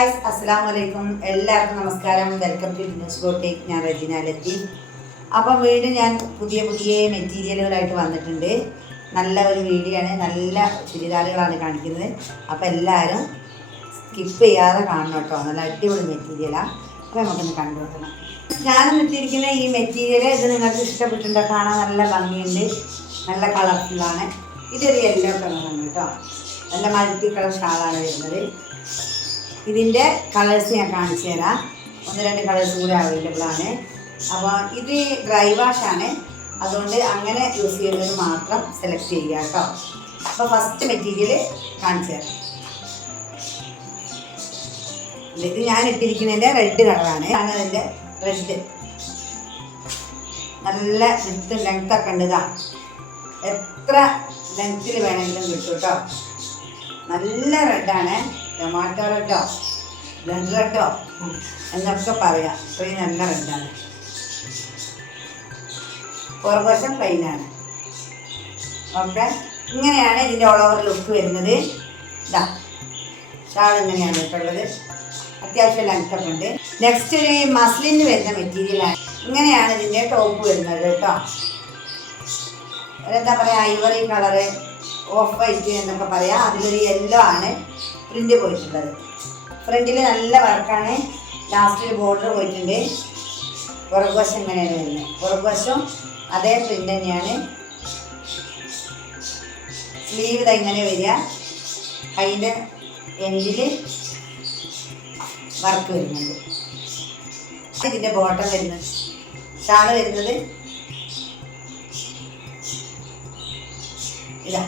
Guys, അസ്സലാമലൈക്കും. എല്ലാവർക്കും നമസ്കാരം. Welcome to news boutique. ഞാൻ റെജിനാലെത്തി. അപ്പം വീണ്ടും ഞാൻ പുതിയ മെറ്റീരിയലുകളായിട്ട് വന്നിട്ടുണ്ട്. നല്ല ഒരു വീഡിയോ ആണ്. നല്ല ചുരിദാറുകളാണ് കാണിക്കുന്നത്. അപ്പോൾ എല്ലാവരും സ്കിപ്പ് ചെയ്യാതെ കാണണം കേട്ടോ. നല്ല അടിപൊളി മെറ്റീരിയലാണ്. അപ്പോൾ നമുക്കൊന്ന് കണ്ടുകൊടുക്കണം. ഞാൻ ഇട്ടിരിക്കുന്ന ഈ മെറ്റീരിയൽ ഇത് നിങ്ങൾക്ക് ഇഷ്ടപ്പെട്ടിട്ടുണ്ടോ? കാണാൻ നല്ല ഭംഗിയുണ്ട്, നല്ല കളർഫുള്ളാണ്. ഇതൊരു യെല്ലോ കളറാണ് കേട്ടോ. നല്ല മൾട്ടി കളർ ഷാളാണ് വരുന്നത്. ഇതിൻ്റെ കളേഴ്സ് ഞാൻ കാണിച്ചു തരാം. 1-2 കളേഴ്സ് കൂടി അവൈലബിൾ ആണ്. അപ്പോൾ ഇത് ഡ്രൈ വാഷാണ്, അതുകൊണ്ട് അങ്ങനെ യൂസ് ചെയ്യുന്നത് മാത്രം സെലക്ട് ചെയ്യുക കേട്ടോ. അപ്പോൾ ഫസ്റ്റ് മെറ്റീരിയൽ കാണിച്ചു തരാം. ഇത് ഞാൻ ഇട്ടിരിക്കുന്നതിൻ്റെ റെഡ് കളറാണ്. അതിൻ്റെ റെഡ് നല്ല ലെങ്ത്തൊക്കെ ഉണ്ട്. ഇതാ എത്ര ലെങ്ത്തിൽ വേണമെങ്കിലും കിട്ടും കേട്ടോ. നല്ല റെഡാണ്. ടൊമാറ്റോ റെഡോ ബ്ലഡ് റെഡോ എന്നൊക്കെ പറയാം. ഇത്രയും നല്ല റെഡാണ്. പുറകുവശം പ്ലെയിനാണ്. ഓക്കെ, ഇങ്ങനെയാണ് ഇതിൻ്റെ ഓൾ ഓവർ ലുക്ക് വരുന്നത്. ഇതാ ഷാൾ ഇങ്ങനെയാണ് കേട്ടുള്ളത്. അത്യാവശ്യം ലെങ്ത്തൊക്കെ ഉണ്ട്. നെക്സ്റ്റ് ഒരു മസ്ലിന് വരുന്ന മെറ്റീരിയലാണ്. ഇങ്ങനെയാണ് ഇതിൻ്റെ ടോപ്പ് വരുന്നത് കേട്ടോ. എന്താ പറയുക, ഐവറി കളറ്, ഓഫ് വൈറ്റ് എന്നൊക്കെ പറയാം. അതിലൊരു യെല്ലോ ആണ് പ്രിൻ്റ് പോയിട്ടുള്ളത്. ഫ്രണ്ടിൽ നല്ല വർക്കാണ്. ലാസ്റ്റ് ഒരു ബോർഡർ പോയിട്ടുണ്ട്. പുറകുവശം ഇങ്ങനെയാണ് വരുന്നത്. പുറകുവശം അതേ പ്രിൻ്റ് തന്നെയാണ്. സ്ലീവ് ഇങ്ങനെ വരിക. കൈൻ്റെ എൻഡിൽ വർക്ക് വരുന്നുണ്ട്. ഇതിൻ്റെ ബോട്ടം വരുന്നത്, ഷാള് വരുന്നത് ഇതാ.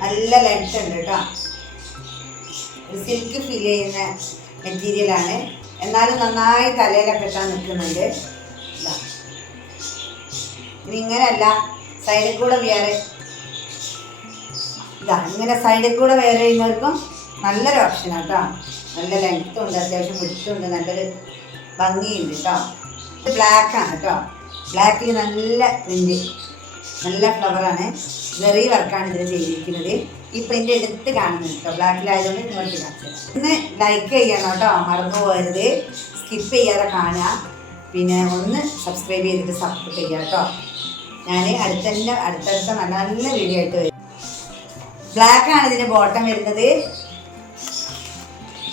നല്ല ലെങ്ത് ഉണ്ട് കേട്ടോ. ഒരു സിൽക്ക് ഫീൽ ചെയ്യുന്ന മെറ്റീരിയലാണ്. എന്നാലും നന്നായി തലയിലൊക്കെ ഇട്ടാൻ നിൽക്കുന്നുണ്ട്. ഇതാ ഇനി ഇങ്ങനെയല്ല, സൈഡിൽ കൂടെ വേറെ ഇതാ ഇങ്ങനെ സൈഡിൽ കൂടെ വെയർ ചെയ്യുന്നവർക്കും നല്ലൊരു ഓപ്ഷനാണ് കേട്ടോ. നല്ല ലെങ്ത്തും ഉണ്ട്, അത്യാവശ്യം വിട്ടുണ്ട്, നല്ലൊരു ഭംഗിയുണ്ട് കേട്ടോ. ഇത് ബ്ലാക്കാണ് കേട്ടോ. ബ്ലാക്കിൽ നല്ല പ്രിൻ്റ്, നല്ല ഫ്ലവറാണ്. വെറി വർക്കാണ് ഇതിന് ചെയ്തിരിക്കുന്നത്. ഈ പ്രിൻ്റ് എടുത്ത് കാണുന്നുണ്ട് കേട്ടോ. ബ്ലാക്കിലായതുകൊണ്ട് നിങ്ങൾക്ക് കാണിച്ചു. ഒന്ന് ലൈക്ക് ചെയ്യണം കേട്ടോ, മറന്നു പോകരുത്. സ്കിപ്പ് ചെയ്യാതെ കാണുക. പിന്നെ ഒന്ന് സബ്സ്ക്രൈബ് ചെയ്തിട്ട് സപ്പോർട്ട് ചെയ്യുക കേട്ടോ. ഞാൻ അടുത്തടുത്ത നല്ല നല്ല വീഡിയോ ആയിട്ട് വരും. ബ്ലാക്കാണ് ഇതിൻ്റെ ബോട്ടം വരുന്നത്.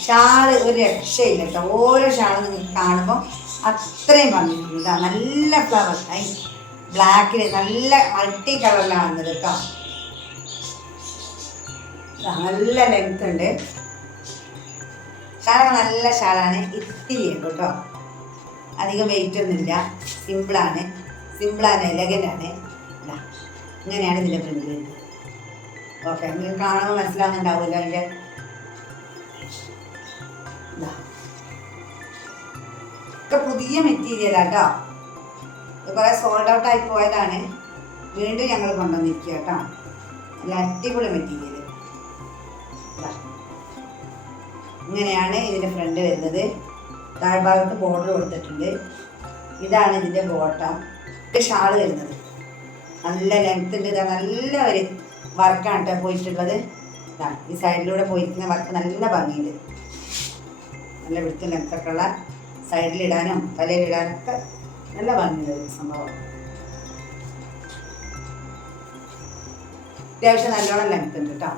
ഷാള് ഒരു രക്ഷയില്ല കേട്ടോ. ഓരോ ഷാള് നിങ്ങൾക്ക് കാണുമ്പോൾ അത്രയും ഭംഗിയുണ്ട്. നല്ല ഫ്ലവർ ബ്ലാക്കിൽ നല്ല മൾട്ടി കളറിലാണ് വന്നത് കേട്ടോ. നല്ല ലെങ്ത് ഉണ്ട്. ഷാള നല്ല ഷാളാണ്. ഇത്തിരി ഉണ്ട് കേട്ടോ. അധികം വെയിറ്റ് ഒന്നുമില്ല. സിമ്പിളാണ്, എലഗൻ്റാണ്. ഇങ്ങനെയാണ് ഇതിൻ്റെ പ്രിൻ്റ് വരുന്നത്. ഓക്കെ, നിങ്ങൾക്ക് കാണുമ്പോൾ മനസ്സിലാവുന്നുണ്ടാവുമല്ലോ. അതിൻ്റെ ഒക്കെ പുതിയ മെറ്റീരിയലാട്ടോ. ഇത് കുറേ സോൾഡ് ഔട്ട് ആയി പോയതാണ്. വീണ്ടും ഞങ്ങൾ കൊണ്ടുവന്നിരിക്കുക കേട്ടോ. നല്ല അടിപൊളി മെറ്റീരിയൽ. ഇങ്ങനെയാണ് ഇതിൻ്റെ ഫ്രണ്ട് വരുന്നത്. താഴ്ഭാഗത്ത് ബോർഡർ കൊടുത്തിട്ടുണ്ട്. ഇതാണ് ഇതിൻ്റെ ബോട്ടം. ഷാള് വരുന്നത് നല്ല ലെങ്ത് ഉണ്ട്. ഇതാ നല്ല ഒരു വർക്കാണ് കേട്ടോ പോയിട്ടുള്ളത്. ഇതാണ് ഈ സൈഡിലൂടെ പോയിരിക്കുന്ന വർക്ക്. നല്ല ഭംഗിയുണ്ട്. നല്ല വൃത്തി ലെങ്ത്തൊക്കെ ഉള്ള, സൈഡിലിടാനും തലയിലിടാനൊക്കെ നല്ല ഭംഗിയുണ്ട് സംഭവം. അത്യാവശ്യം നല്ലോണം ലെങ്ത് ഉണ്ട് കേട്ടോ.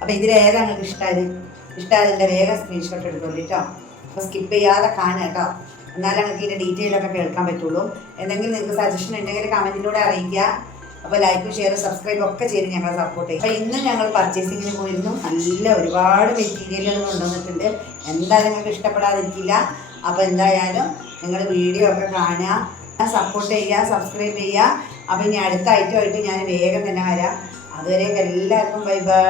അപ്പോൾ ഇതിലേതാ നിങ്ങൾക്ക് ഇഷ്ടമായതിൻ്റെ വേഗം സ്ക്രീൻഷോട്ട് എടുത്തോളൂ കേട്ടോ. അപ്പോൾ സ്കിപ്പ് ചെയ്യാതെ കാണുക കേട്ടോ. എന്നാലും നിങ്ങൾക്ക് ഇതിൻ്റെ ഡീറ്റെയിലൊക്കെ കേൾക്കാൻ പറ്റുള്ളൂ. എന്തെങ്കിലും നിങ്ങൾക്ക് സജഷൻ ഉണ്ടെങ്കിൽ കമൻറ്റിലൂടെ അറിയിക്കുക. അപ്പോൾ ലൈക്കും ഷെയറും സബ്സ്ക്രൈബും ഒക്കെ ചെയ്ത് ഞങ്ങളെ സപ്പോർട്ട് ചെയ്യും. അപ്പോൾ ഇന്നും ഞങ്ങൾ പർച്ചേസിങ്ങിന് പോയിരുന്നു. നല്ല ഒരുപാട് മെറ്റീരിയലുകൾ കൊണ്ടുവന്നിട്ടുണ്ട്. എന്തായാലും നിങ്ങൾക്ക് ഇഷ്ടപ്പെടാതിരിക്കില്ല. അപ്പോൾ എന്തായാലും നിങ്ങൾ വീഡിയോ ഒക്കെ കാണുക, സപ്പോർട്ട് ചെയ്യുക, സബ്സ്ക്രൈബ് ചെയ്യുക. അപ്പോൾ ഇനി അടുത്ത ഐറ്റമായിട്ട് ഞാൻ വേഗം തന്നെ വരാം. അതുവരെ എല്ലാവർക്കും ബൈ ബൈ.